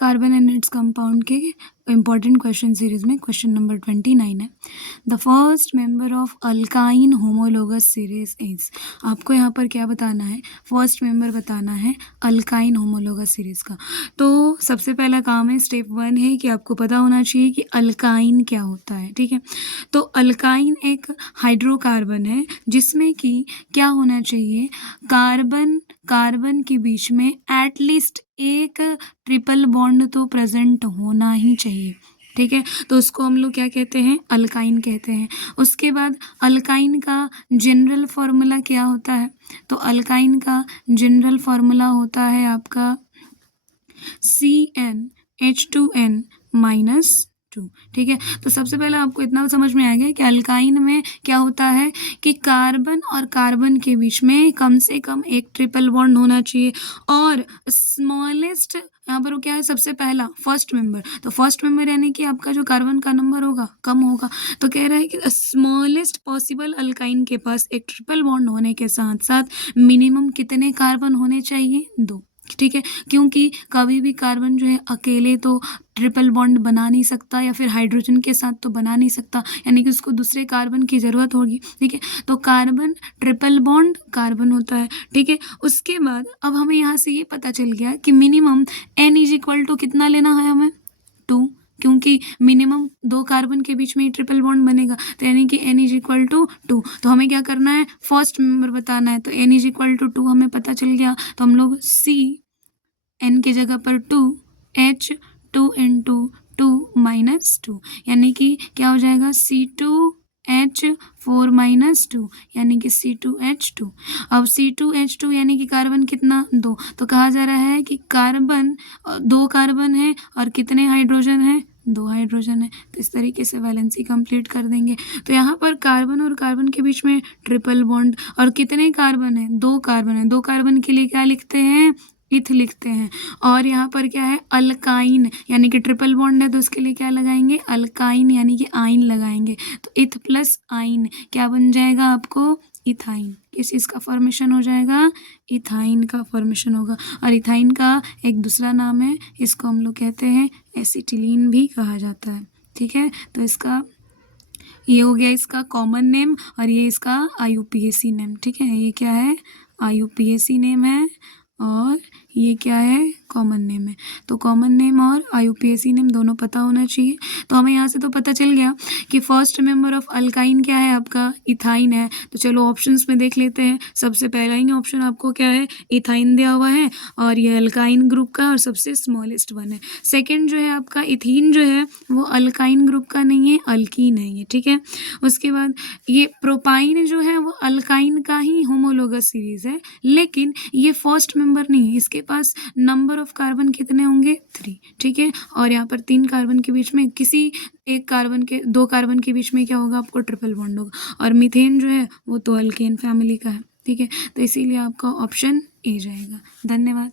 Carbon and its compound के important question series में question number 29 है। The first member of alkyne homologous series is. आपको यहाँ पर क्या बताना है, फर्स्ट मेंबर बताना है अल्काइन होमोलोगस सीरीज का। तो सबसे पहला काम है, स्टेप 1 है कि आपको पता होना चाहिए कि अल्काइन क्या होता है। ठीक है, तो अल्काइन एक हाइड्रोकार्बन है जिसमें कि क्या होना चाहिए, कार्बन के बीच में एटलीस्ट एक ट्रिपल बॉन्ड तो प्रेजेंट होना ही चाहिए। ठीक है, तो उसको हम लोग क्या कहते हैं, अल्काइन कहते हैं। उसके बाद अल्काइन का जनरल फार्मूला क्या होता है, तो अल्काइन का जनरल फार्मूला होता है आपका CnH2n-2। ठीक है, तो सबसे पहले आपको इतना समझ में आ गया कि अल्काइन में क्या होता है कि कार्बन और कार्बन के बीच में कम से कम एक ट्रिपल बॉन्ड होना चाहिए और स्मॉलेस्ट यहाँ पर क्या है, सबसे पहला फर्स्ट मेंबर। तो फर्स्ट मेंबर यानी कि आपका जो कार्बन का नंबर होगा कम होगा। तो कह रहा है कि स्मॉलेस्ट पॉसिबल अल्काइन के पास एक ट्रिपल बॉन्ड होने के साथ साथ मिनिमम कितने कार्बन होने चाहिए, 2। ठीक है, क्योंकि कभी भी कार्बन जो है अकेले तो ट्रिपल बॉन्ड बना नहीं सकता या फिर हाइड्रोजन के साथ तो बना नहीं सकता, यानी कि उसको दूसरे कार्बन की ज़रूरत होगी। ठीक है, तो कार्बन ट्रिपल बॉन्ड कार्बन होता है। ठीक है, उसके बाद अब हमें यहाँ से ये पता चल गया कि minimum n is equal to कितना लेना है हमें, 2, क्योंकि मिनिमम 2 कार्बन के बीच में ही ट्रिपल बॉन्ड बनेगा, तो यानी कि n इज इक्वल टू 2। तो हमें क्या करना है, फर्स्ट मेंबर बताना है। तो n इज इक्वल टू 2 हमें पता चल गया, तो हम लोग n की जगह पर 2 H2 इंटू 2 माइनस 2, यानी कि क्या हो जाएगा, C2H4 माइनस 2, यानी कि C2H2। अब C2H2 यानी कि कार्बन कितना, 2। तो कहा जा रहा है कि कार्बन 2 कार्बन है और कितने हाइड्रोजन है, 2 हाइड्रोजन है। तो इस तरीके से वैलेंसी कंप्लीट कर देंगे। तो यहाँ पर कार्बन और कार्बन के बीच में ट्रिपल बॉन्ड और कितने कार्बन है, 2 कार्बन है। 2 कार्बन के लिए क्या लिखते हैं, इथ लिखते हैं। और यहाँ पर क्या है, अल्काइन, यानी कि ट्रिपल बॉन्ड है तो उसके लिए क्या लगाएंगे, अल्काइन यानी कि आइन लगाएंगे। तो इथ प्लस आइन क्या बन जाएगा आपको, इथाइन। किस चीज़ का फॉर्मेशन हो जाएगा, इथाइन का फॉर्मेशन होगा। और इथाइन का एक दूसरा नाम है, इसको हम लोग कहते हैं एसिटिलीन भी कहा जाता है। ठीक है, तो इसका ये हो गया इसका कॉमन नेम और ये इसका IUPAC नेम। ठीक है, ये क्या है, IUPAC नेम है और ये क्या है, कॉमन नेम है। तो कॉमन नेम और IUPAC नेम दोनों पता होना चाहिए। तो हमें यहाँ से तो पता चल गया कि फर्स्ट मेंबर ऑफ अल्काइन क्या है आपका, इथाइन है। तो चलो ऑप्शंस में देख लेते हैं। सबसे पहला ही ऑप्शन आपको क्या है, इथाइन दिया हुआ है और ये अल्काइन ग्रुप का और सबसे स्मॉलेस्ट वन है। सेकेंड जो है आपका इथीन जो है वो अल्काइन ग्रुप का नहीं है, अल्कीन है ये। ठीक है, उसके बाद ये प्रोपाइन जो है वो अल्काइन का ही होमोलोगस सीरीज है, लेकिन ये फर्स्ट मेंबर नहीं है, इसके पास नंबर ऑफ कार्बन कितने होंगे, 3। ठीक है, और यहाँ पर 3 कार्बन के बीच में किसी एक कार्बन के 2 कार्बन के बीच में क्या होगा, आपको ट्रिपल बॉन्ड होगा। और मीथेन जो है वो तो अल्केन फैमिली का है। ठीक है, तो इसीलिए आपका ऑप्शन ए जाएगा। धन्यवाद।